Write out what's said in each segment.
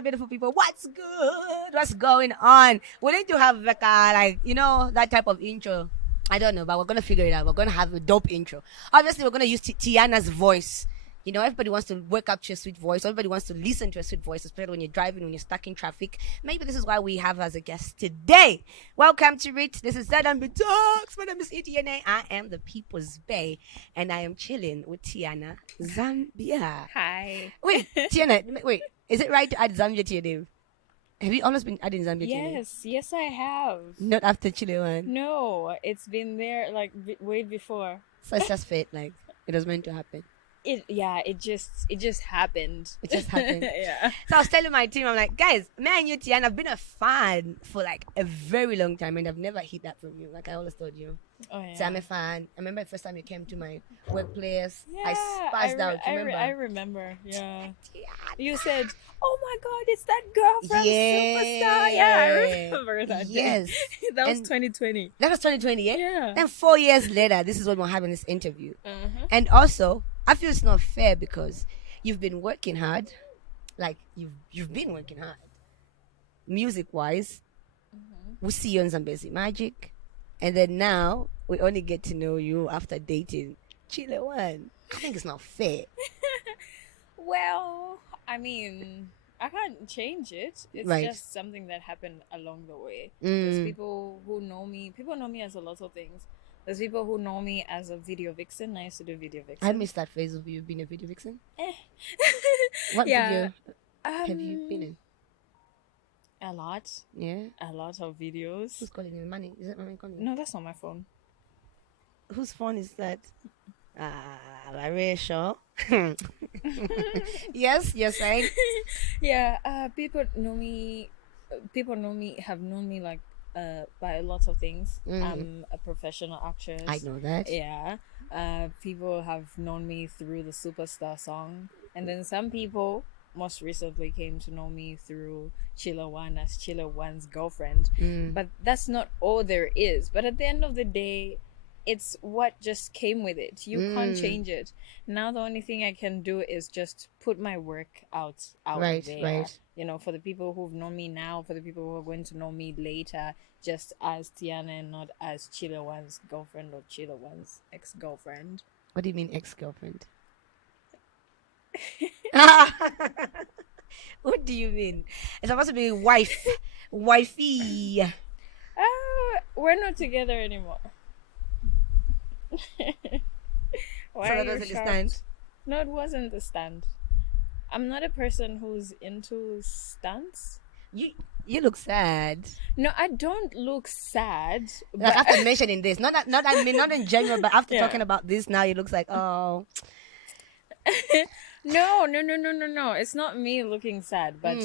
my beautiful people. What's good? What's going on? We need to have like that type of intro. I don't know, but we're gonna figure it out. We're gonna have a dope intro. Obviously, we're gonna use Tiana's voice. You know, everybody wants to wake up to a sweet voice. Everybody wants to listen to a sweet voice, especially when you're driving, when you're stuck in traffic. Maybe this is why we have as a guest today. Welcome to it. This is ZMBTalks. My name is Tianna. I am the People's Bay, and I am chilling with Tianna, Zambia. Hi. Wait, Tianna, wait. Is it right to add Zambia to your name? Have you always been adding Zambia to your name? Yes, I have. Not after Chile One. No, it's been there like way before. So it's just fate, like it was meant to happen. It just happened. It just happened. Yeah. So I was telling my team, I'm like, guys, me and you, Tiana, I've been a fan for like a very long time, and I've never hit that from you. Like I always told you. Oh yeah. So I'm a fan. I remember the first time you came to my workplace. Yeah, I spazzed out. Remember? I remember. Yeah. Tiana. You said, "Oh my God, it's that girl from Superstar." Yeah, I remember that. Yes. Day. That was 2020. That was 2020, yeah? Yeah. Then 4 years later, this is when we're having this interview. Uh-huh. And also, I feel it's not fair because you've been working hard. Like, you've been working hard. Music-wise, we see you on Zambezi Magic. And then now, we only get to know you after dating Chile One. I think it's not fair. Well, I mean, I can't change it. It's Right. just something that happened along the way. There's Mm. people who know me. People know me as a lot of things. There's people who know me as a video vixen. I used to do video vixen. I missed that phase of you being a video vixen. Eh. What Yeah. video have you been in? A lot. Yeah? A lot of videos. Who's calling you? Money? Is it money calling? No, that's not my phone. Whose phone is that? Very sure. Yes, you're saying? Yeah, people know me. People have known me like by a lot of things. I'm a professional actress. I know that. Yeah. People have known me through the Superstar song, and then some people most recently came to know me through Chile One as Chile One's girlfriend. But that's not all there is. But at the end of the day, it's what just came with it. You can't change it. Now the only thing I can do is just put my work out Right, there. right. You know, for the people who've known me now, for the people who are going to know me later, just as Tiana and not as Chile One's girlfriend or Chile One's ex-girlfriend. What do you mean ex-girlfriend? What do you mean? It's supposed to be wife. Wifey. We're not together anymore. Why So are that you doesn't shocked? stand? No, it wasn't the stand. I'm not a person who's into stunts. You look sad. No, I don't look sad. Like But after mentioning this, not in general, but after Yeah. talking about this now, it looks like no. It's not me looking sad, but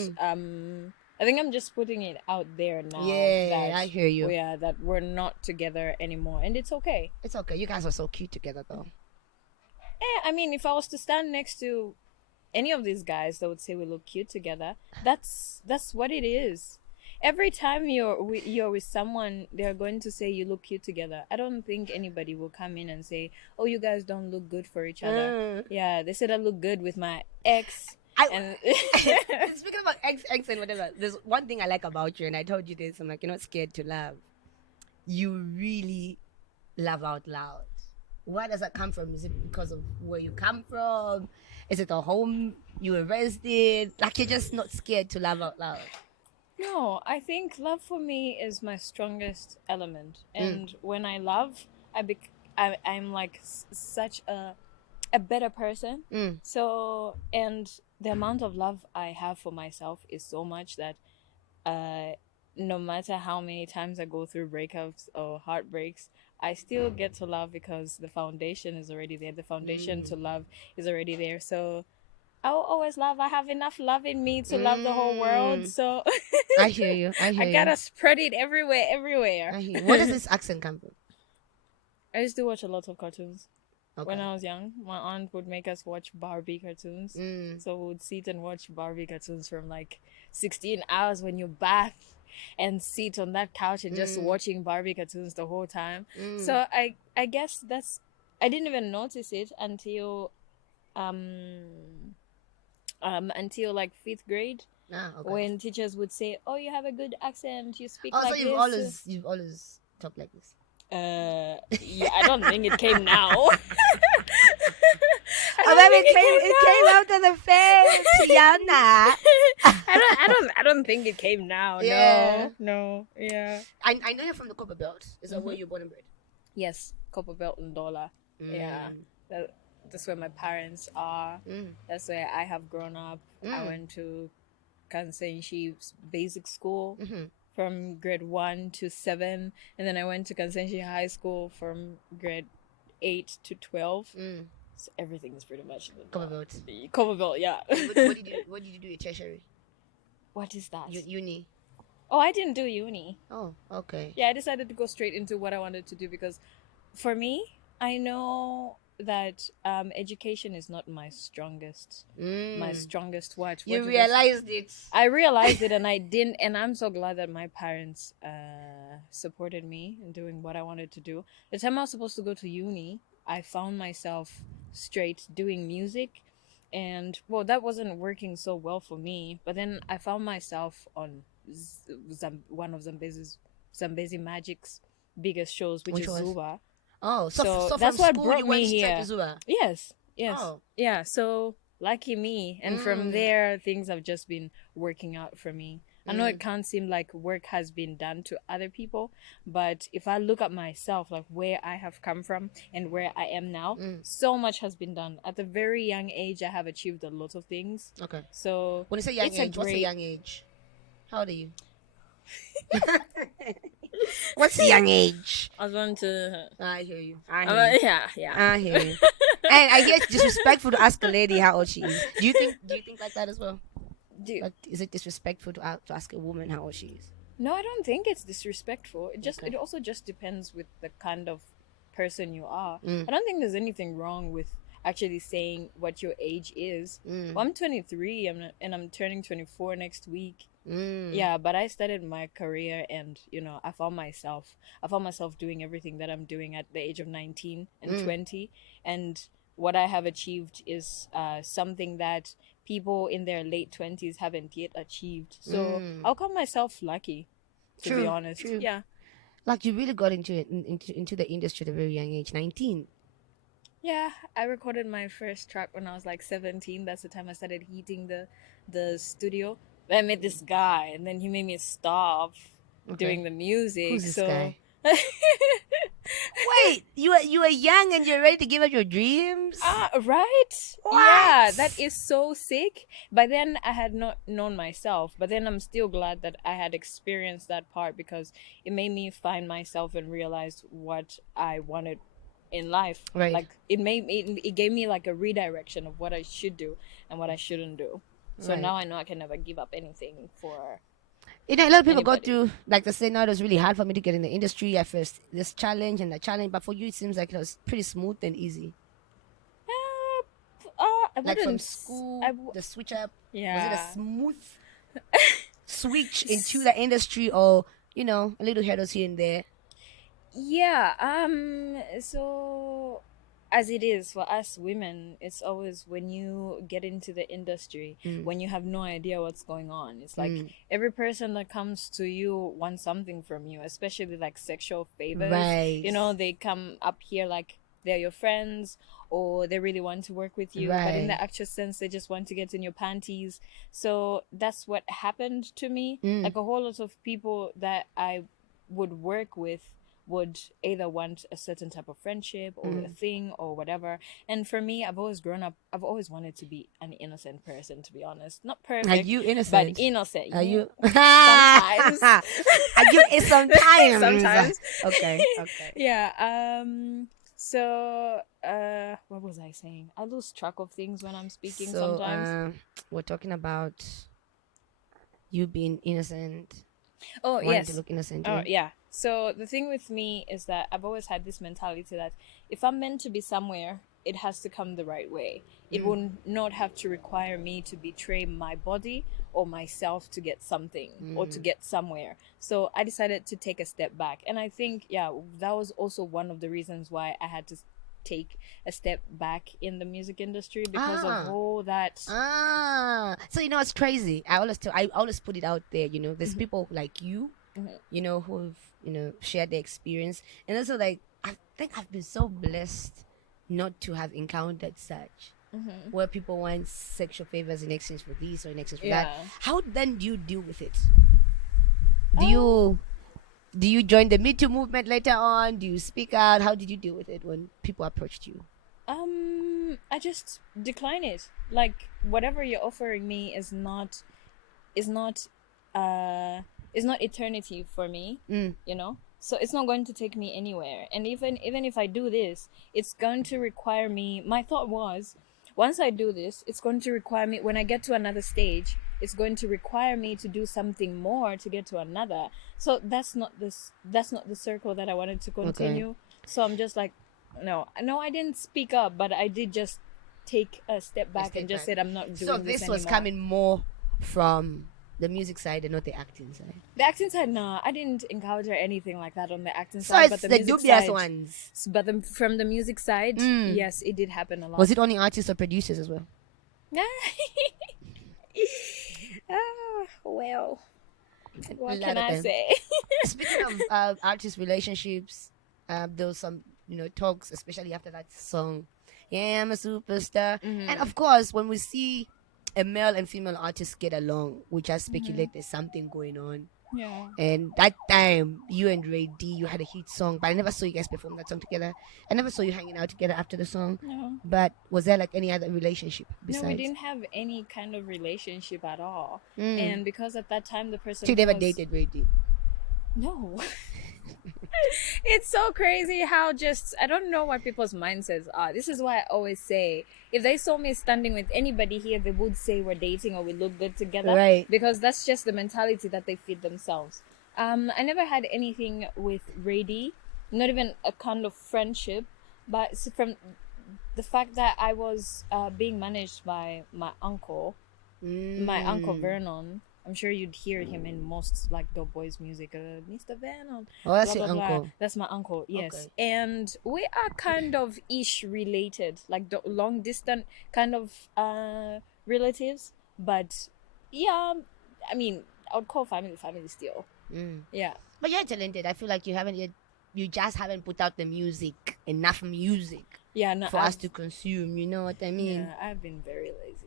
I think I'm just putting it out there now. Yeah, that I hear you. that we're not together anymore, and it's okay. It's okay. You guys are so cute together, though. I mean, if I was to stand next to any of these guys that would say we look cute together, that's what it is. Every time you're with someone, they're going to say you look cute together. I don't think anybody will come in and say, "Oh, you guys don't look good for each other." Yeah, they said I look good with my ex. And Speaking about ex and whatever, there's one thing I like about you, and I told you this. I'm like, you're not scared to love. You really love out loud. Where does that come from? Is it because of where you come from? Is it a home you were raised in? Like you're just not scared to love out loud. No, I think love for me is my strongest element, and when I love, I'm like such a better person. So, and the amount of love I have for myself is so much that no matter how many times I go through breakups or heartbreaks, I still get to love because the foundation is already there. The foundation to love is already there. So I'll always love. I have enough love in me to love the whole world. So I hear you. I gotta spread it everywhere. I hear you. Where does this accent come from? I used to watch a lot of cartoons. Okay. When I was young, my aunt would make us watch Barbie cartoons. So we would sit and watch Barbie cartoons from like 16 hours when you bath and sit on that couch and just watching Barbie cartoons the whole time. So I guess that's, I didn't even notice it until like 5th grade. Okay. When teachers would say, "Oh, you have a good accent. You speak Oh, like so you've always talked like this. Yeah, I don't think it came now. It came after the fame, Tiana. I don't think it came now. Yeah. No. Yeah. I know you're from the Copper Belt. Is that where you're born and bred? Yes, Copper Belt and Dollar. Yeah. That's where my parents are. That's where I have grown up. I went to Kansenshi Basic School from grade 1 to 7, and then I went to Kansenshi High School from grade 8 to 12. So everything is pretty much in the Copper Belt. Copper Belt, yeah. What did you do at tertiary? What is that? Uni. Oh, I didn't do uni. Oh, okay. Yeah, I decided to go straight into what I wanted to do because for me, I know that education is not my strongest what You realized it. I realized it, and I didn't, and I'm so glad that my parents supported me in doing what I wanted to do. The time I was supposed to go to uni, I found myself straight doing music, and well, that wasn't working so well for me. But then I found myself on one of Zambezi Magic's biggest shows, which is Zuba. Oh, so that's from what school, brought you me went here. straight to Zuba. Yes. Oh. Yeah. So lucky me, and from there things have just been working out for me. I know it can't seem like work has been done to other people, but if I look at myself, like where I have come from and where I am now, so much has been done. At a very young age, I have achieved a lot of things. Okay. So when you say young age, what's a young age? How old are you? What's the young age? I was going to. I hear you. Yeah. I hear you. And I hear it's disrespectful to ask a lady how old she is. Do you think like that as well? Like, is it disrespectful to ask a woman how old she is? No, I don't think it's disrespectful. It also just depends with the kind of person you are. I don't think there's anything wrong with actually saying what your age is. Well, I'm 23 and I'm turning 24 next week. Yeah, but I started my career, and I found myself doing everything that I'm doing at the age of 19 and 20, and what I have achieved is something that people in their late 20s haven't yet achieved. So I'll call myself lucky, to be honest. True. Yeah. Like, you really got into the industry at a very young age, 19. Yeah, I recorded my first track when I was like 17. That's the time I started heating the studio. I met this guy, and then he made me stop doing the music. Who's this guy? Wait, you are young and you're ready to give up your dreams? Right? What? Yeah, that is so sick. But then I had not known myself. But then I'm still glad that I had experienced that part, because it made me find myself and realize what I wanted in life. Right. Like it gave me like a redirection of what I should do and what I shouldn't do. So now I know I can never give up anything for a lot of people go through, like, they say, no, it was really hard for me to get in the industry at first, this challenge and that challenge, but for you it seems like it was pretty smooth and easy. Like from school, the switch up, was it a smooth switch into the industry, or a little hurdles here and there? Yeah, so as it is for us women, it's always when you get into the industry, when you have no idea what's going on. It's like every person that comes to you wants something from you, especially like sexual favors. Right. They come up here like they're your friends, or they really want to work with you. But in the actual sense, they just want to get in your panties. So that's what happened to me. Like a whole lot of people that I would work with would either want a certain type of friendship or a thing or whatever. And for me, I've always wanted to be an innocent person, to be honest. Not perfect. Are you innocent? But innocent. Are you? Sometimes. Are you sometimes? Sometimes. Okay. Yeah. So, what was I saying? I lose track of things when I'm speaking sometimes. We're talking about you being innocent. Oh, yes. To look innocent. Oh, yeah. So the thing with me is that I've always had this mentality that if I'm meant to be somewhere, it has to come the right way. It will not have to require me to betray my body or myself to get something or to get somewhere. So I decided to take a step back. And I think, that was also one of the reasons why I had to take a step back in the music industry because of all that. So you know what's crazy? I always put it out there. You know, there's people like you, you know, who've shared their experience, and also like I think I've been so blessed not to have encountered such. Where people want sexual favors in exchange for this or in exchange for that. How then do you deal with it? Do you join the Me Too movement later on? Do you speak out? How did you deal with it when people approached you? I just decline it. Like whatever you're offering me is not eternity for me. You know? So it's not going to take me anywhere. And even if I do this, it's going to require me. My thought was, once I do this, it's going to require me, when I get to another stage, it's going to require me to do something more to get to another. So that's not the circle that I wanted to continue. Okay. So I'm just like, no, I didn't speak up, but I did just take a step back and just said I'm not doing this anymore. So this was coming more from the music side and not the acting side. The acting side, no, I didn't encounter anything like that on the acting side. So it's the dubious ones. But from the music side, yes, it did happen a lot. Was it only artists or producers as well? Well, what can I say? Speaking of artist relationships, there was some talks, especially after that song, "Yeah, I'm a Superstar," and of course, when we see a male and female artist get along, we just speculate there's something going on. Yeah. And that time, you and Ray Dee, you had a hit song, but I never saw you guys perform that song together. I never saw you hanging out together after the song. No. But was there like any other relationship besides? No, we didn't have any kind of relationship at all. And because at that time the person... So you never dated Ray Dee? No. It's so crazy how I don't know what people's mindsets are. This is why I always say, if they saw me standing with anybody here, they would say we're dating or we look good together. Right. Because that's just the mentality that they feed themselves. I never had anything with Ray Dee, not even a kind of friendship, but from the fact that I was being managed by my uncle Vernon. I'm sure you'd hear him in most like Dope Boys music. Mr. Vernon. Oh, that's blah, your blah, uncle. blah. That's my uncle, yes. Okay. And we are kind of ish related, like the long distance kind of relatives. But yeah, I mean, I would call family still. Yeah. But you're talented. I feel like you just haven't put out the music, enough music for us to consume. You know what I mean? Yeah, I've been very lazy.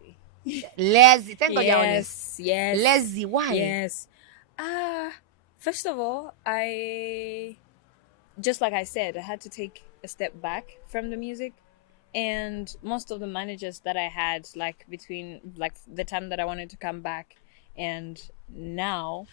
Lazy. Thank God you're honest. Yes. Lazy. Why? Yes. First of all, just like I said, I had to take a step back from the music, and most of the managers that I had, like between like the time that I wanted to come back and now,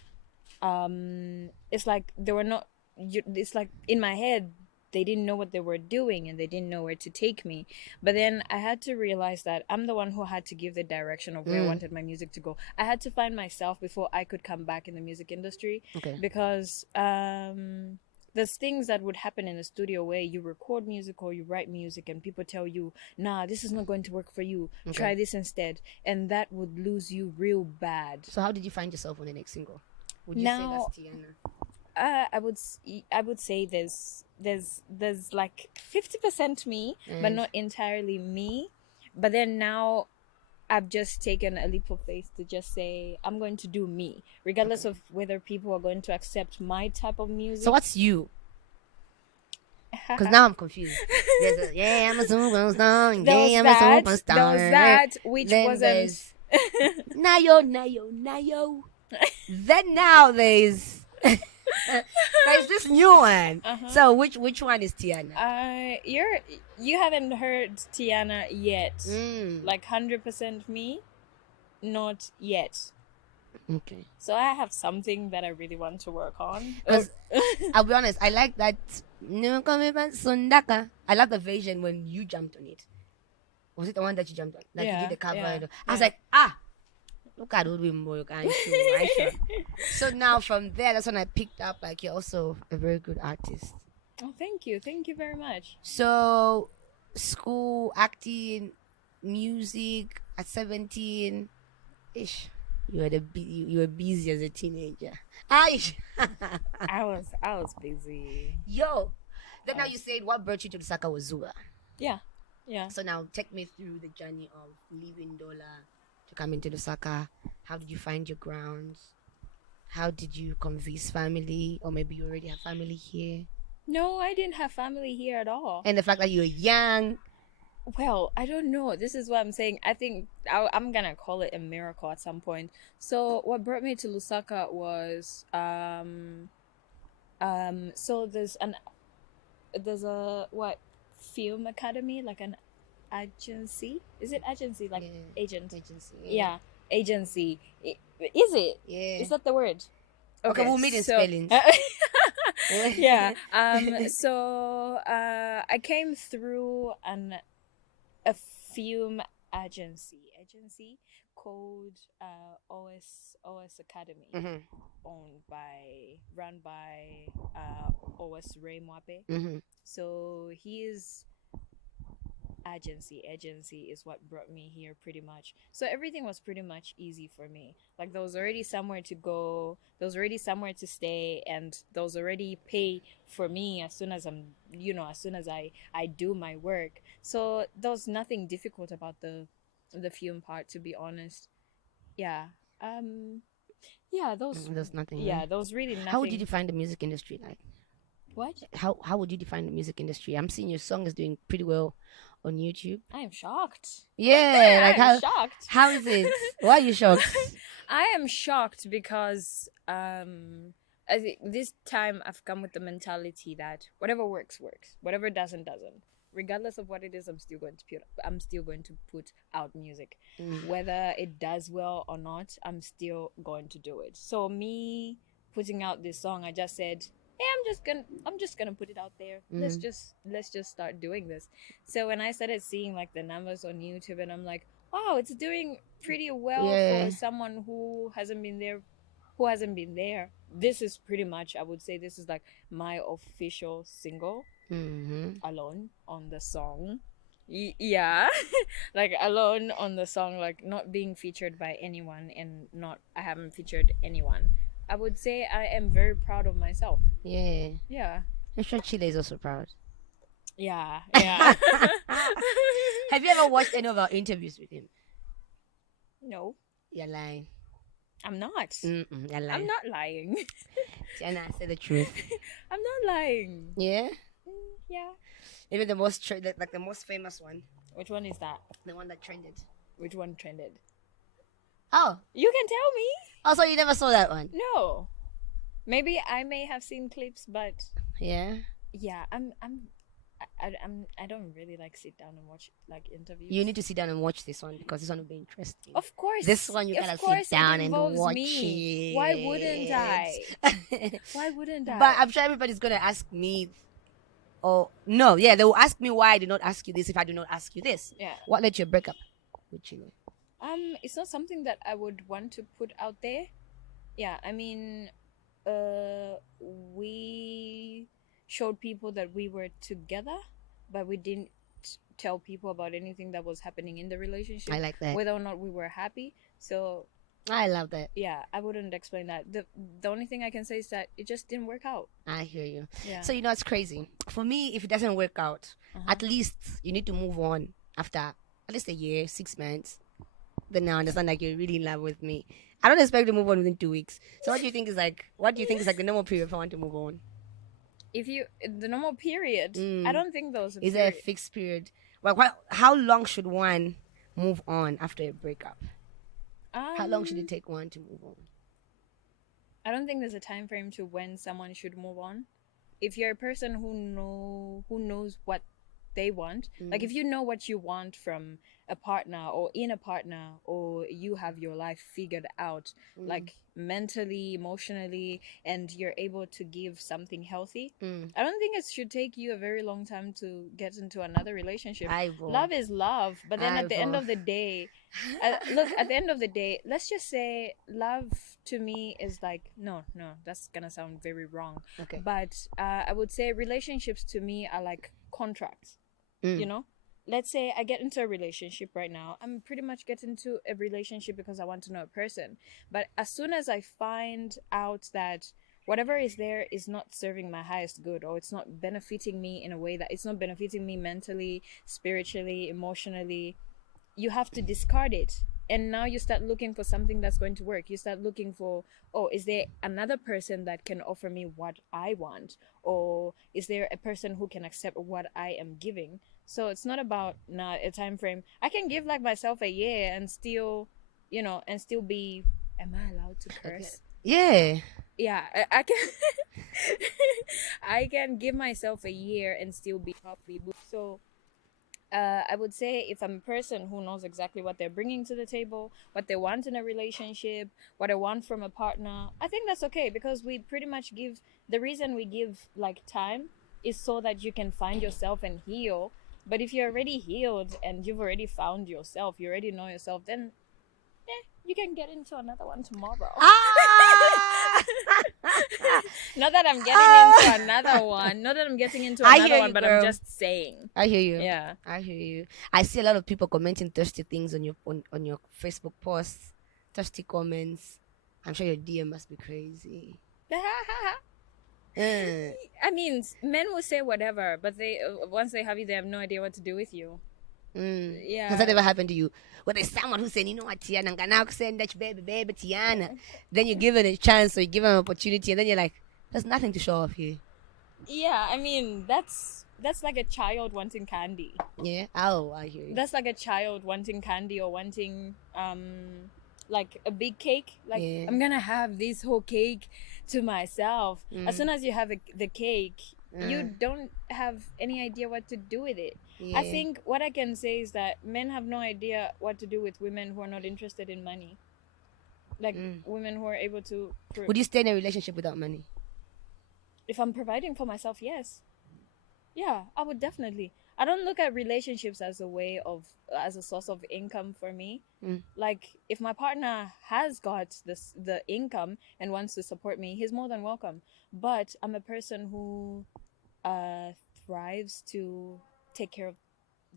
it's like they were not. It's like in my head, they didn't know what they were doing and they didn't know where to take me. But then I had to realize that I'm the one who had to give the direction of where I wanted my music to go. I had to find myself before I could come back in the music industry. Okay. Because there's things that would happen in the studio where you record music or you write music and people tell you, nah, this is not going to work for you. Okay. Try this instead. And that would lose you real bad. So how did you find yourself on the next single? Would you say that's Tianna? I would say there's like 50% me, but not entirely me. But then now I've just taken a leap of faith to just say I'm going to do me, regardless of whether people are going to accept my type of music. So what's you? Because now I'm confused. There's I'm a superstar. I'm a superstar. There was that, which then wasn't. Nayo. Then now there's this new one. So which one is Tianna? You haven't heard Tianna yet. Like 100% me, not yet. Okay. So I have something that I really want to work on. I'll be honest, I like that. I love the version when you jumped on it. Was it the one that you jumped on? Like you did the cover. Yeah. I was like, look at Udwimbo, sure. So now from there, that's when I picked up like you're also a very good artist. Oh, thank you very much. So school, acting, music at 17 ish. You were busy as a teenager. I was busy. Yo. Then now you said what brought you to the Saka was Zua. Yeah. Yeah. So now take me through the journey of leaving Dola to come into Lusaka. How did you find your grounds? How did you convince family, or maybe you already have family here? No, I didn't have family here at all. And the fact that you're young. Well, I don't know. This is what I'm saying. I think I'm gonna call it a miracle at some point. So what brought me to Lusaka was so there's a what film academy, like an agency. Is it agency, like agent? Agency. Yeah, agency. Is it? Yeah. Is that the word? Okay, we'll meet in spellings. Yeah. So I came through a film agency called OS Academy, run by OS Ray Mwape. So his agency is what brought me here pretty much. So everything was pretty much easy for me. Like there was already somewhere to go, there was already somewhere to stay, and there was already pay for me as soon as I do my work. So there was nothing difficult about the film part, to be honest. Yeah. There's nothing. Yeah, Right? there was really nothing. How would you define the music industry like? What? How would you define the music industry? I'm seeing your song is doing pretty well on YouTube. I am shocked. Yeah, like I'm shocked. How is it? Why are you shocked? I am shocked because I think this time I've come with the mentality that whatever works, whatever doesn't. Regardless of what it is, I'm still going to put out music. Whether it does well or not, I'm still going to do it. So me putting out this song, I just said, hey, I'm just gonna put it out there. Let's just start doing this. So when I started seeing like the numbers on YouTube, and I'm like, wow, it's doing pretty well for someone who hasn't been there. This is pretty much, I would say, this is like my official single, alone on the song. Yeah. Like alone on the song, like not being featured by anyone, and I haven't featured anyone. I would say I am very proud of myself. Yeah. Yeah. I'm sure Chile is also proud. Yeah. Have you ever watched any of our interviews with him? No. You're lying. I'm not. You're lying. I'm not lying. Tianna, say the truth. I'm not lying. Yeah? Yeah. Even the most like the most famous one. Which one is that? The one that trended. Which one trended? Oh. You can tell me. Oh, so you never saw that one? No. Maybe I may have seen clips, but yeah. Yeah, I don't really like sit down and watch like interviews. You need to sit down and watch this one because this one will be interesting. Of course. This one you gotta sit down and watch me. it. Why wouldn't I? Why wouldn't I? But I'm sure everybody's gonna ask me. Oh no, yeah, they will ask me why I did not ask you this if I do not ask you this. Yeah. What led you break up with Chile? It's not something that I would want to put out there. Yeah, I mean, we showed people that we were together, but we didn't tell people about anything that was happening in the relationship. I like that. Whether or not we were happy. So I love that. Yeah, I wouldn't explain that. The only thing I can say is that it just didn't work out. I hear you. Yeah. So it's crazy. For me, if it doesn't work out, at least you need to move on after at least a year, 6 months. Then now I understand like you're really in love with me. I don't expect to move on within 2 weeks. So what do you think is like the normal period for one to move on? The normal period, I don't think those. Is there a fixed period? Like how long should one move on after a breakup? How long should it take one to move on? I don't think there's a time frame to when someone should move on. If you're a person who knows what they want, like if you know what you want from a partner or in a partner, or you have your life figured out, like mentally, emotionally, and you're able to give something healthy, I don't think it should take you a very long time to get into another relationship. Love is love, but then at the end of the day, at the end of the day, let's just say love to me is like, no, that's gonna sound very wrong. Okay. But I would say relationships to me are like contracts. You know, let's say I get into a relationship right now. I'm pretty much getting into a relationship because I want to know a person. But as soon as I find out that whatever is there is not serving my highest good, or it's not benefiting me in a way that it's not benefiting me mentally, spiritually, emotionally, you have to discard it. And now you start looking for something that's going to work. You start looking for, oh, is there another person that can offer me what I want, or is there a person who can accept what I am giving? So it's not about a time frame. I can give like myself a year and still, and still be, am I allowed to curse? Yeah. Yeah, I can I can give myself a year and still be happy. So I would say, if I'm a person who knows exactly what they're bringing to the table, what they want in a relationship, what I want from a partner, I think that's okay, because we pretty much give, the reason we give like time is so that you can find yourself and heal. But if you're already healed and you've already found yourself, you already know yourself, then you can get into another one tomorrow. Not that I'm getting into another one. Not that I'm getting into another one, but girl. I'm just saying. I hear you. Yeah. I hear you. I see a lot of people commenting thirsty things on your Facebook posts, thirsty comments. I'm sure your DM must be crazy. I mean, men will say whatever, but they once they have you, they have no idea what to do with you. Yeah. Has that ever happened to you? Where there's someone who's saying, you know what, Tiana, I'm gonna send that baby Tiana. Then you give it a chance, or you give it an opportunity, and then you're like, there's nothing to show off here. Yeah, I mean, that's like a child wanting candy. Yeah. Oh, I hear you. That's like a child wanting candy, or wanting like a big cake. Like, Yeah. I'm gonna have this whole cake to myself. As soon as you have the cake, you don't have any idea what to do with it. Yeah. I think what I can say is that men have no idea what to do with women who are not interested in money. Like women who are able to... Would you stay in a relationship without money? If I'm providing for myself, yes. Yeah, I would definitely. I don't look at relationships as a source of income for me. Like, if my partner has got the income and wants to support me, he's more than welcome. But I'm a person who thrives to take care of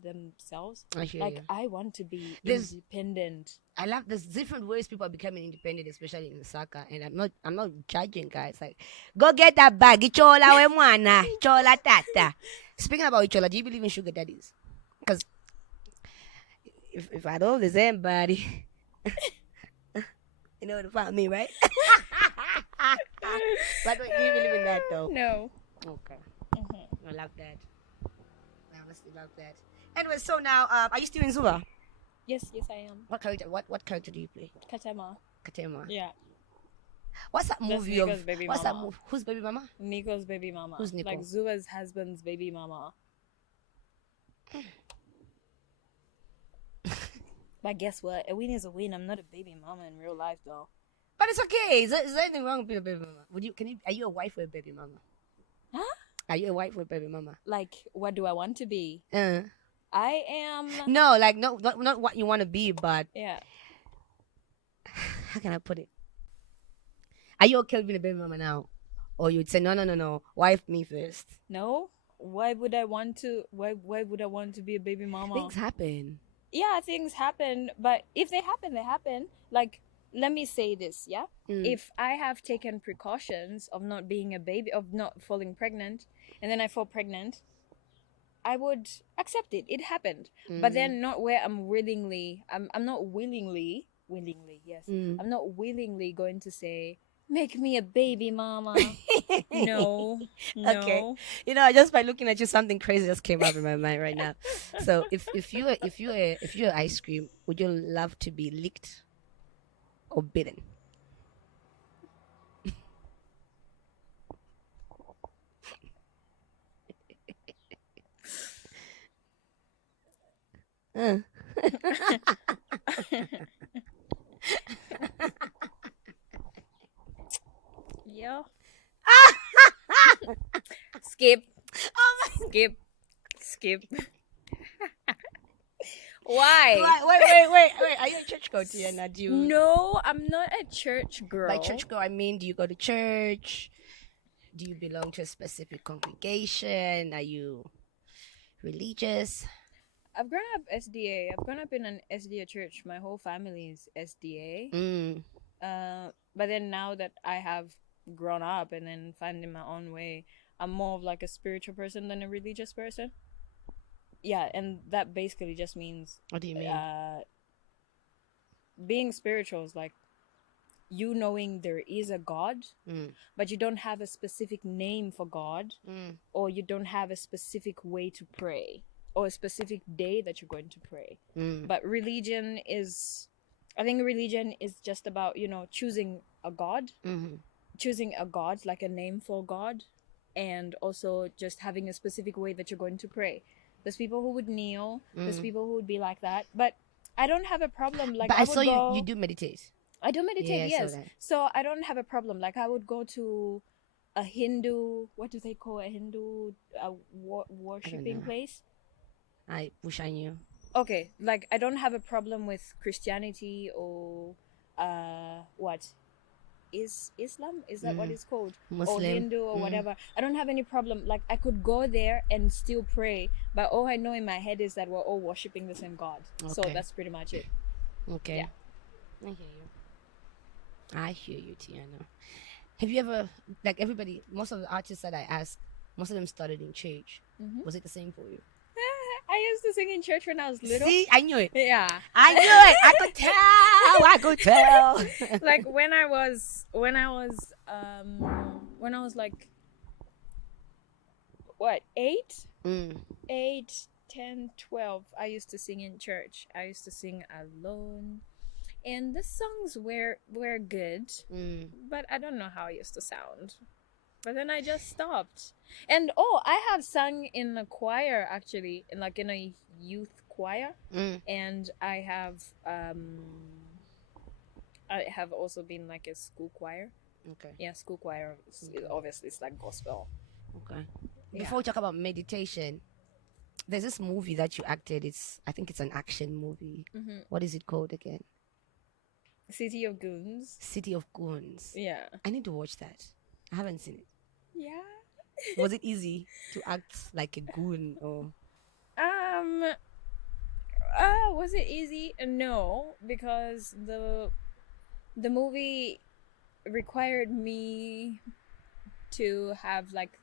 themselves. I hear like you. I want to be independent. I love there's different ways people are becoming independent, especially in soccer. And I'm not judging guys. Like, go get that bag, ichola we mwana, ichola tata. Speaking about ichola, do you believe in sugar daddies? Because if I know the same body, you know what about me, right? But do you believe in that though? No. Okay. I love that. I honestly love that. Anyway, so now are you still in Zuba? Yes, I am. What character do you play? Katema. Yeah. What's that movie Nico's of? baby What's mama. that movie? Who's baby mama? Nico's baby mama. Who's Nico? Like Zuba's husband's baby mama. But guess what? A win is a win. I'm not a baby mama in real life, though. But it's okay. Is there anything wrong with being a baby mama? Are you a wife or a baby mama? Huh? Are you a wife or a baby mama? Like, what do I want to be? I am... No, like, not what you want to be, but... Yeah. How can I put it? Are you okay with being a baby mama now? Or you'd say, no, wife me first? No. Why would I want to... Why would I want to be a baby mama? Things happen. Yeah, things happen. But if they happen, they happen. Like, let me say this, yeah? If I have taken precautions of not being a baby, of not falling pregnant, and then I fall pregnant, I would accept it. It happened. But then not where I'm not willingly, yes. I'm not willingly going to say, make me a baby mama. No. Okay. You know, just by looking at you, something crazy just came up in my mind right now. So if you're ice cream, would you love to be licked or bitten? Yeah. Skip. Skip. Why? Wait. Are you a church girl, Tiana? No, I'm not a church girl. By church girl, I mean, do you go to church? Do you belong to a specific congregation? Are you religious? I've grown up SDA. I've grown up in an SDA church. My whole family is SDA. But then now that I have grown up and then finding my own way. I'm more of like a spiritual person than a religious person. Yeah, and that basically just means What do you mean? Being spiritual is like you knowing there is a God, but you don't have a specific name for God, or you don't have a specific way to pray, or a specific day that you're going to pray. But I think religion is just about, choosing a God, choosing a God, like a name for God, and also just having a specific way that you're going to pray. There's people who would kneel, there's people who would be like that, but I don't have a problem. Like, But I saw you do meditate. I do meditate, Yeah, I yes. saw that. So I don't have a problem. Like, I would go to a Hindu, what do they call a Hindu worshipping place? I wish I knew. Okay, like, I don't have a problem with Christianity or what? Is Islam? Is that what it's called? Muslim. Or Hindu or whatever. I don't have any problem. Like, I could go there and still pray, but all I know in my head is that we're all worshipping the same God. So Okay. that's pretty much it. Okay. Yeah. I hear you, Tiana. Have you ever, like everybody, most of the artists that I ask, most of them started in church. Was it the same for you? I used to sing in church when I was little. See, I knew it. Yeah. I knew it. I could tell. I could tell. Like when I was like, what, 8? 8, 10, 12, I used to sing in church. I used to sing alone. And the songs were good, but I don't know how I used to sound. But then I just stopped. And I have sung in a choir actually, in a youth choir, and I have also been like a school choir. Okay. Yeah, school choir. Obviously, it's like gospel. Okay. Yeah. Before we talk about meditation, there's this movie that you acted. I think it's an action movie. What is it called again? City of Goons. City of Goons. Yeah. I need to watch that. I haven't seen it. Yeah. Was it easy to act like a goon or? Was it easy? No, because the movie required me to have like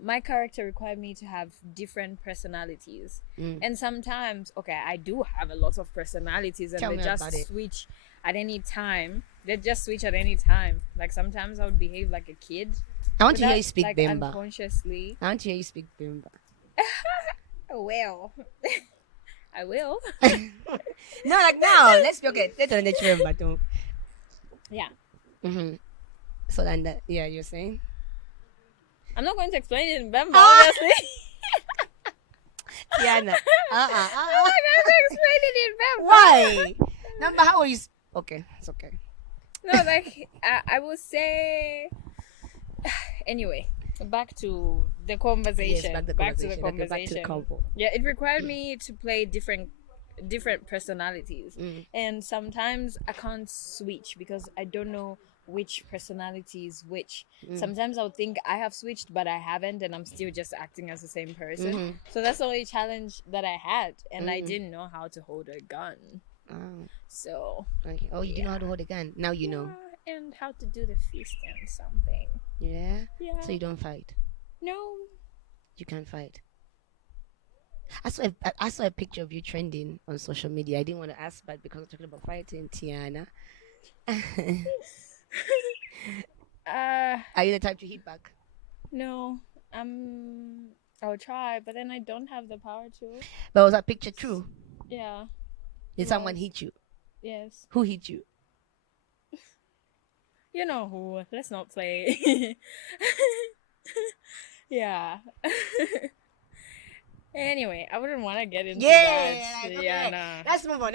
my character required me to have different personalities. And sometimes, I do have a lot of personalities, and Tell they me just about it. switch at any time. They just switch at any time. Like sometimes I would behave like a kid. I want to But hear you that's, speak like, Bemba. unconsciously. I want to hear you speak Bemba. Well, I will. No, like now. Let's be okay. Let's turn the Bemba too. Yeah. So then that, yeah, you're saying? I'm not going to explain it in Bemba, obviously. Tiana. I'm not going to explain it in Bemba. Why? Number how are you? Okay, it's okay. No, like, I will say... Anyway, back to the conversation. Yes, back to the conversation. Okay, back to the convo. Yeah, it required me to play different personalities. And sometimes I can't switch because I don't know which personality is which. Sometimes I would think I have switched, but I haven't, and I'm still just acting as the same person. So that's the only challenge that I had, and I didn't know how to hold a gun. Oh. So Okay. Oh, you didn't know how to hold a gun. Now you know. And how to do the fist and something. Yeah. Yeah. So you don't fight. No. You can't fight. I saw a picture of you trending on social media. I didn't want to ask, but because I'm talking about fighting, Tiana. Are you the type to hit back? No. I'll try, but then I don't have the power to. But was that picture true? Yeah. Did someone hit you? Yes. Who hit you? You know who. Let's not play. Yeah. Anyway, I wouldn't want to get into that. Okay. Yeah, nah. Let's move on.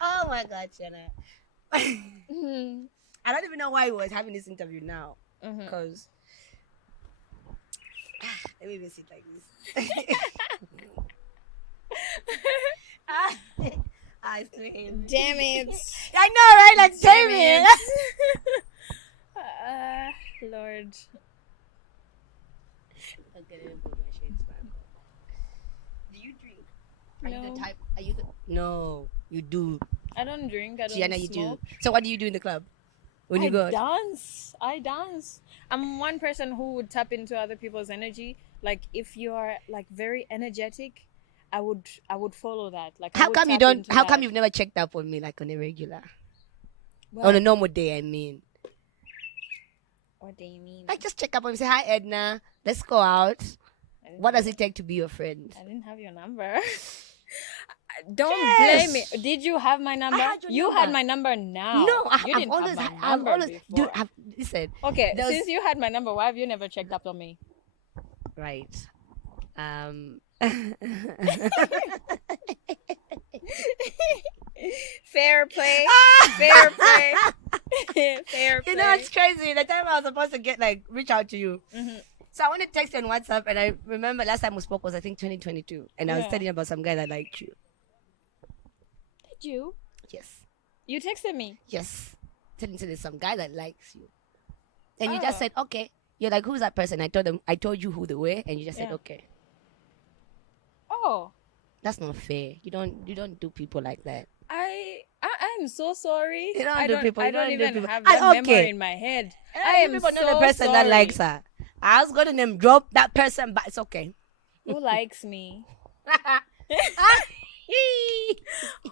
Oh my God, Tiana. I don't even know why we was having this interview now. Because let me even sit like this. I scream. Damn it. I know, right? Like, damn it. Lord. Okay, let me put my shades back on. Do you drink? Are No. you the type? No, you do. I don't drink. I don't Tiana, you smoke. do. So what do you do in the club? when you go out? I dance. I'm one person who would tap into other people's energy. Like if you are like very energetic, I would follow that. Like I How would come you tap don't? into How come that. you've never checked up on me like on a regular, on a Well, normal day? I mean, what do you mean? like just check up on me. Say hi, Edna. Let's go out. I didn't What have does it take to be your friend? I didn't have your number. Don't blame me. Did you have my number? had your You number. had my number now. No, You I've didn't always, have my I've number always, before. dude. Listen. Okay, there was- since you had my number, why have you never checked up on me? Right. Fair play. Fair play. Fair play. You know, it's crazy. The time I was supposed to reach out to you. Mhm. So I wanted to text you on WhatsApp, and I remember last time we spoke was I think 2022, and I was Yeah. telling you about some guy that liked you. Did you? Yes, You texted me. yes. Telling you there's some guy that likes you, and you just Oh. said okay. You're like, who's that person? I told you who they were, and you just said Yeah. okay. Oh, That's not fair. You don't do people like that. I'm so sorry. You don't I do don't, people- I you don't don't do even people- have I- that okay. memory in my head. I am people know so the person that sorry. likes her. I was gonna name drop that person, but it's okay. Who likes me?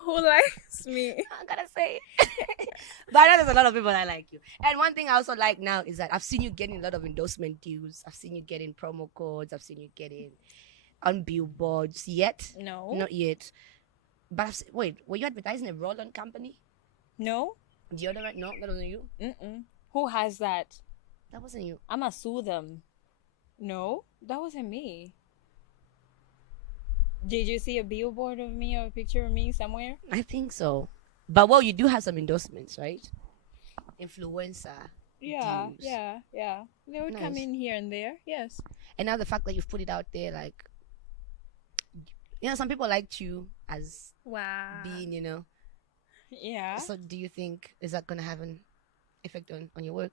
Who likes me? I'm gonna say. But I know there's a lot of people that like you. And one thing I also like now is that I've seen you getting a lot of endorsement deals. I've seen you getting promo codes. I've seen you getting on billboards. Yet? No. Not yet. But wait, were you advertising a roll-on company? No. Deodorant? No, that wasn't you. Mm-mm. Who has that? That wasn't you. I'ma sue them. No, that wasn't me. Did you see a billboard of me or a picture of me somewhere? I think so. But well, you do have some endorsements, right? Influencer. Yeah, deals. yeah. They would come Nice. in here and there. Yes. And now the fact that you've put it out there, like, some people liked you as Wow. being, Yeah. So do you think, is that going to have an effect on your work?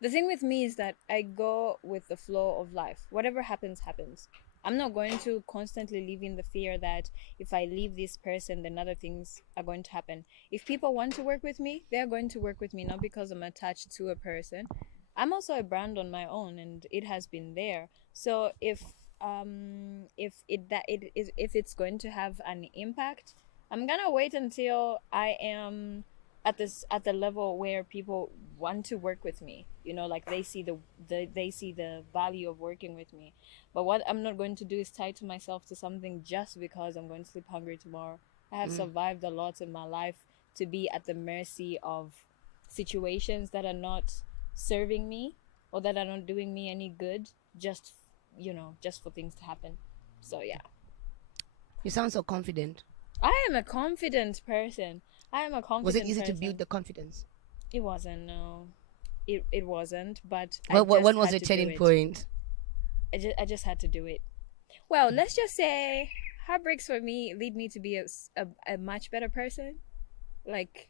The thing with me is that I go with the flow of life. Whatever happens, happens. I'm not going to constantly live in the fear that if I leave this person, then other things are going to happen. If people want to work with me, they're going to work with me, not because I'm attached to a person. I'm also a brand on my own, and it has been there. So if it's going to have an impact, I'm gonna wait until I am at the level where people want to work with me. Like they see the value of working with me. But what I'm not going to do is tie to myself to something just because I'm going to sleep hungry tomorrow. I have survived a lot in my life to be at the mercy of situations that are not serving me or that are not doing me any good, just for things to happen. So yeah. You sound so confident. I am a confident person. Was it easy to build the confidence? It wasn't, no. It wasn't, but When was the turning point? I just had to do it. Well, let's just say heartbreaks for me lead me to be a much better person. Like,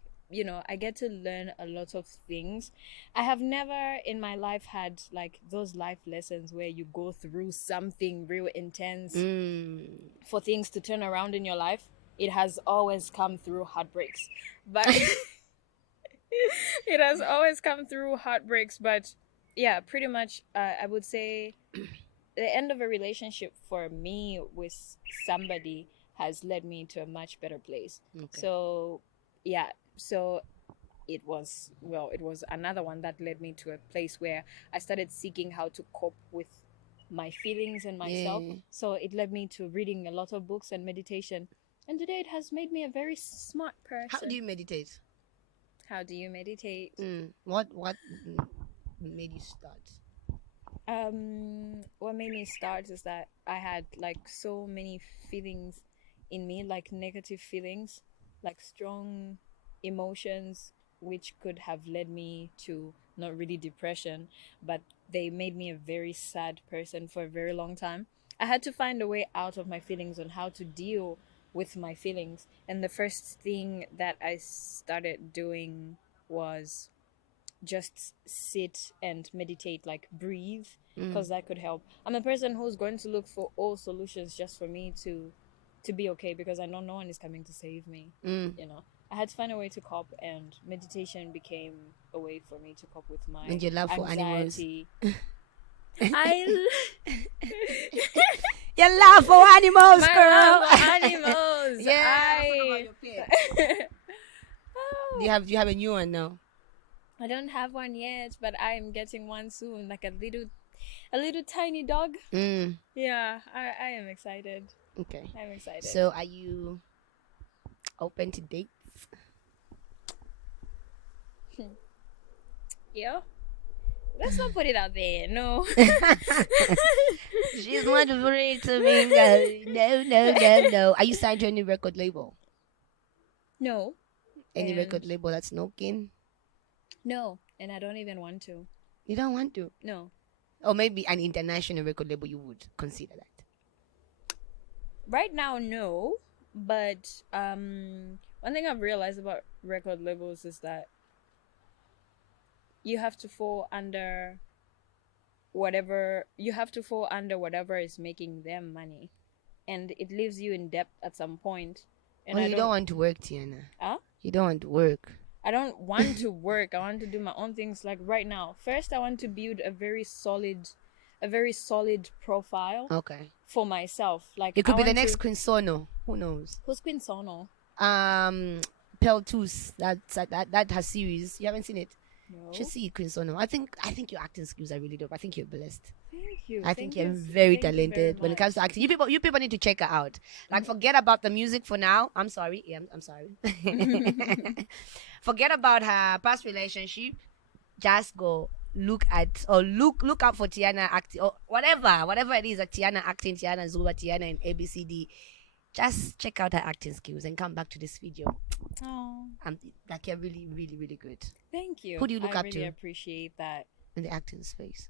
I get to learn a lot of things. I have never in my life had like those life lessons where you go through something real intense for things to turn around in your life. It has always come through heartbreaks. But it has always come through heartbreaks. But yeah, pretty much I would say the end of a relationship for me with somebody has led me to a much better place. Okay. So yeah, so it was another one that led me to a place where I started seeking how to cope with my feelings and myself. Yeah. So it led me to reading a lot of books and meditation. And today it has made me a very smart person. How do you meditate? How do you meditate? What made you start? What made me start is that I had like so many feelings in me, like negative feelings, like strong emotions, which could have led me to not really depression, but they made me a very sad person for a very long time. I had to find a way out of my feelings on how to deal with my feelings. And the first thing that I started doing was just sit and meditate, like breathe, because that could help. I'm a person who's going to look for all solutions just for me to be okay, because I know no one is coming to save me. I I had to find a way to cope, and meditation became a way for me to cope with my And your love for animals. anxiety. Your love for animals, My girl. love for animals. Yeah. Do you have a new one now? I don't have one yet, but I'm getting one soon, like a little tiny dog. Yeah, I am excited. Okay. I'm excited. So are you open to dates? Yeah. Let's not put it out there. No. She's not afraid to mingle. No. Are you signed to any record label? No. Any record label that's smoking? No, and I don't even want to. You don't want to? No. Or maybe an international record label, you would consider that? Right now, no. But one thing I've realized about record labels is that you have to fall under whatever is making them money, and it leaves you in debt at some point. And you don't want to work, Tiana. Huh? You don't want to work. I don't want to work. I want to do my own things. Like right now, first I want to build a very solid profile. Okay. For myself. Like it could be the next Queen Sono. Who knows? Who's Queen Sono? Peltus. That her series. You haven't seen it? No. You should see Queen Sono. I think your acting skills are really dope. I think you're blessed. Thank you. I think you're very talented when it comes to acting. You people need to check her out. Like, forget about the music for now. I'm sorry. Yeah, I'm sorry. Forget about her past relationship. Just go look out for Tiana acting or whatever it is, like Tiana acting, Tiana Zuba, Tiana in ABCD. Just check out her acting skills and come back to this video. Oh, like, you're really, really, really good. Thank you. Who do you look up to? I really appreciate that. In the acting space.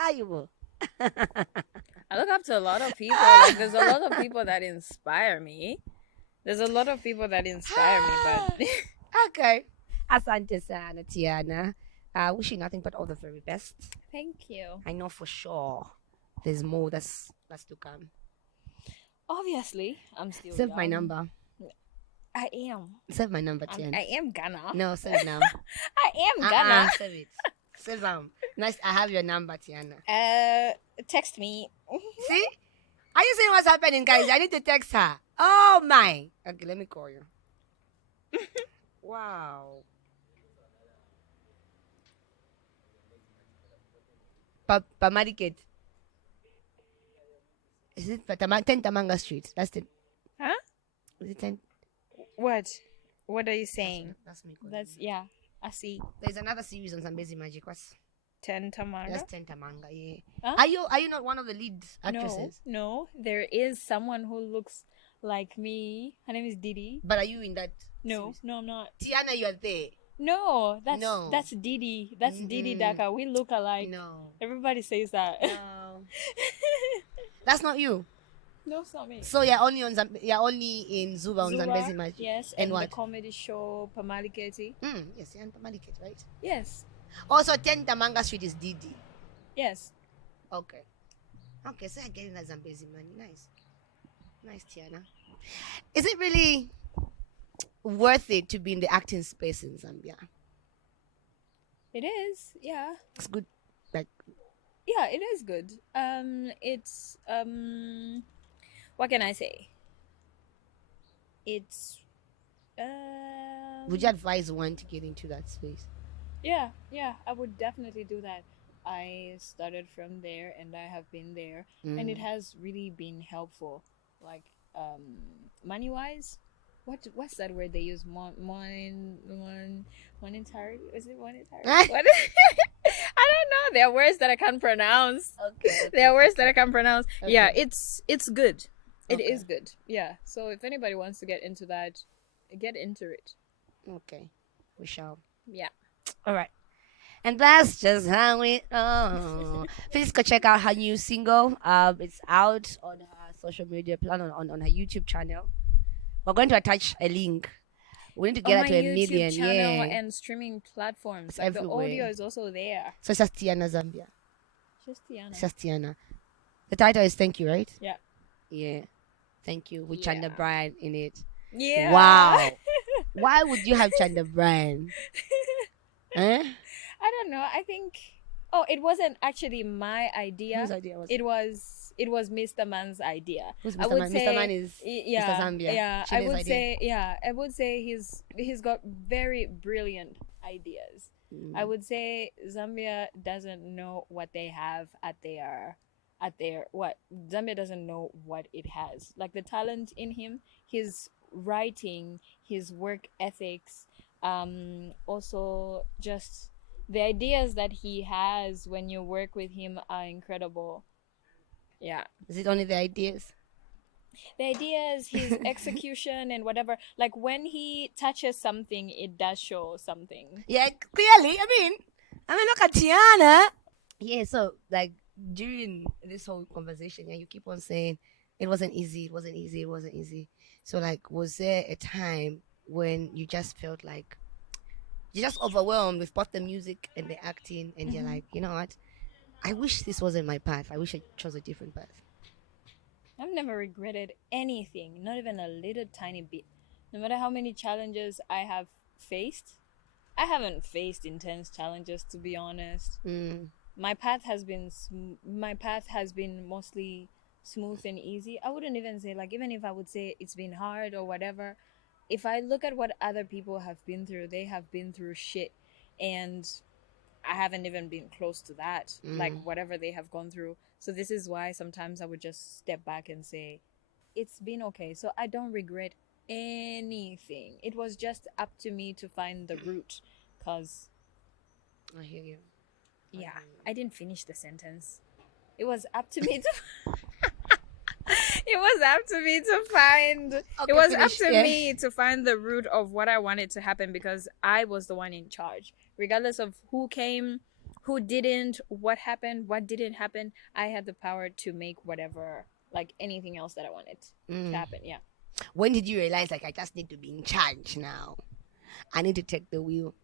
I look up to a lot of people. Like, there's a lot of people that inspire me. But okay. Asante sana, Tiana. I wish you nothing but all the very best. Thank you. I know for sure there's more that's to come. Obviously, I'm still Save young. my number. I am. Save my number, Tiana. I am Ghana. No, save now. I am Ghana. Save it. Save nice. I have your number, Tiana. Text me. See? Are you seeing what's happening, guys? I need to text her. Oh my. Okay, let me call you. Wow. Pamarikit. Is it 10 Tamanga Street? That's it. Huh? Is it 10? What? What are you saying? That's me. Yeah. I see. There's another series on Zambezi Magic. What's 10 Tamanga? That's 10 Tamanga, yeah. Huh? Are you not one of the lead actresses? No. There is someone who looks like me. Her name is Didi. But are you in that No, series? no, I'm not. Tiana, you are there. No, that's Didi. That's Didi Daka. We look alike. No. Everybody says that. No. That's not you. No, it's not me. So you're only in Zuba on Zambezi Magic. Yes, and what? The comedy show Pamaliketi. Yes, you're on Pamaliketi, right? Yes. Also, 10 Tamanga Street is Didi. Yes. Okay, so I'm getting that Zambezi money. Nice, Tiana. Is it really worth it to be in the acting space in Zambia? It is, yeah. It's good. Yeah, it is good. It's what can I say? It's would you advise one to get into that space? Yeah, I would definitely do that. I started from there and I have been there and it has really been helpful. Like money wise, what's that word they use? Monetary? Is it monetary? What? I don't know. There are words that I can't pronounce. Okay. There are words that I can't pronounce. Okay. Yeah, it's good. It is Okay. good. Yeah. So if anybody wants to get into that, get into it. Okay, we shall. Yeah. All right. And that's just how it. Please go check out her new single. It's out on her social media plan on her YouTube channel. We're going to attach a link. We need to get her to a million. channel Yeah. and streaming platforms. It's Like the everywhere. audio is also there. So it's just Tianna Zambia. Just Tiana. It's just Tiana. The title is Thank You, right? Yeah. Yeah. Thank You with Yeah. Chanda Bryan in it. Yeah. Wow. Why would you have Chanda Bryan? Eh? I don't know. I think. Oh, it wasn't actually my idea. Whose idea was It was Mr. Man's idea. Who's I Mr. would Man? say, Mr. Man is yeah, Mr. Zambia. Yeah, Chile's idea. I would say he's got very brilliant ideas. I would say Zambia doesn't know what they have at their what Zambia doesn't know what it has. Like the talent in him, his writing, his work ethics, also just the ideas that he has when you work with him are incredible. Yeah. Is it only the ideas? The ideas, his execution and whatever. Like when he touches something, it does show something. Yeah, clearly. I mean, look at Tiana. Yeah, so like during this whole conversation, yeah, you keep on saying it wasn't easy, it wasn't easy, it wasn't easy. So like, was there a time when you just felt like you're just overwhelmed with both the music and the acting, and you're like, you know what? I wish this wasn't my path. I wish I chose a different path. I've never regretted anything, not even a little tiny bit. No matter how many challenges I have faced, I haven't faced intense challenges, to be honest. My path has been mostly smooth and easy. I wouldn't even say, like, even if I would say it's been hard or whatever, if I look at what other people have been through, they have been through shit, and I haven't even been close to that, like whatever they have gone through. So this is why sometimes I would just step back and say, it's been okay. So I don't regret anything. It was just up to me to find the route, because I hear you. yeah, I didn't finish the sentence. It was up to me to it was up to me to find Okay, it was finish, up to yeah. me to find the root of what I wanted to happen, because I was the one in charge. Regardless of who came, who didn't, what happened, what didn't happen, I had the power to make whatever, like anything else that I wanted to happen. Yeah. When did you realize, like, I just need to be in charge now? I need to take the wheel.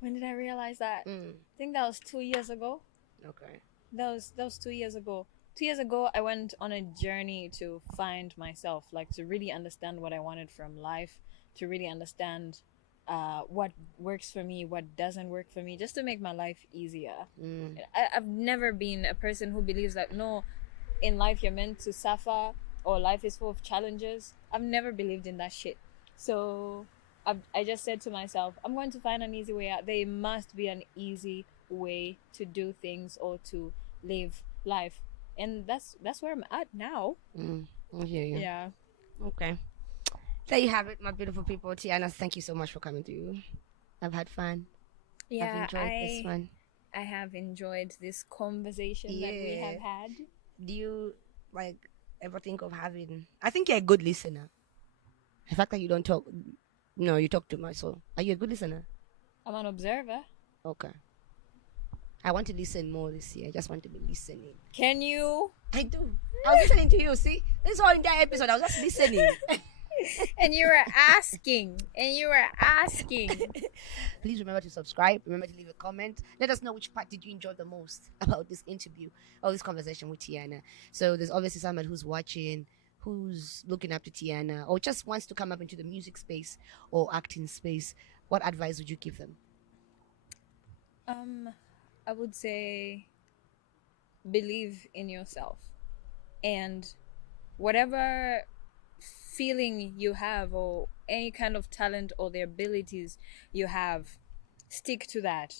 When did I realize that? I think that was 2 years ago. Okay. That was 2 years ago. 2 years ago, I went on a journey to find myself, like to really understand what I wanted from life, to really understand what works for me, what doesn't work for me, just to make my life easier. I've never been a person who believes that, no, in life you're meant to suffer, or life is full of challenges. I've never believed in that shit. So I just said to myself, I'm going to find an easy way out. There must be an easy way to do things or to live life. And that's where I'm at now. I hear you. Yeah. Okay. There you have it, my beautiful people. Tiana, thank you so much for coming through. I've had fun. Yeah, I've enjoyed this one. I have enjoyed this conversation that we have had. Do you, like, ever think of having... I think you're a good listener. The fact that you don't talk... No, you talk too much, so... Are you a good listener? I'm an observer. Okay. I want to listen more this year. I just want to be listening. Can you? I do. I was listening to you, see? This whole entire episode, I was just listening. And you were asking. Please remember to subscribe. Remember to leave a comment. Let us know which part did you enjoy the most about this interview or this conversation with Tiana. So there's obviously someone who's watching, who's looking up to Tiana, or just wants to come up into the music space or acting space. What advice would you give them? I would say believe in yourself, and whatever feeling you have or any kind of talent or the abilities you have, stick to that.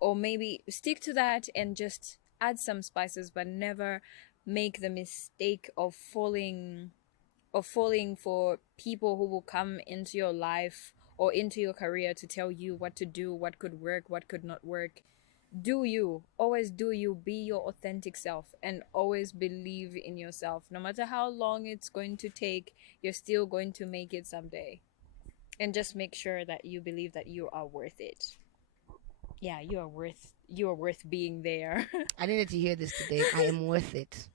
Or maybe stick to that and just add some spices, but never make the mistake of falling for people who will come into your life or into your career to tell you what to do, what could work, what could not work. Do you. Always do you. Be your authentic self, and always believe in yourself. No matter how long it's going to take, you're still going to make it someday. And just make sure that you believe that you are worth it. Yeah, you are worth being there. I needed to hear this today. I am worth it.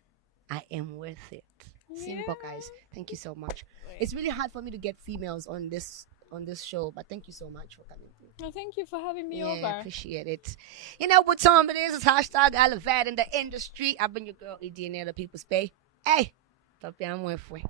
I am worth it. Simple, guys. Thank you so much. It's really hard for me to get females on this on this show. But thank you so much for coming through. Well, thank you for having me Yeah, over. appreciate it. You know what time it is? It's hashtag Elevate in the industry. I've been your girl, Edna, the People's Pay. Hey, top down, fue.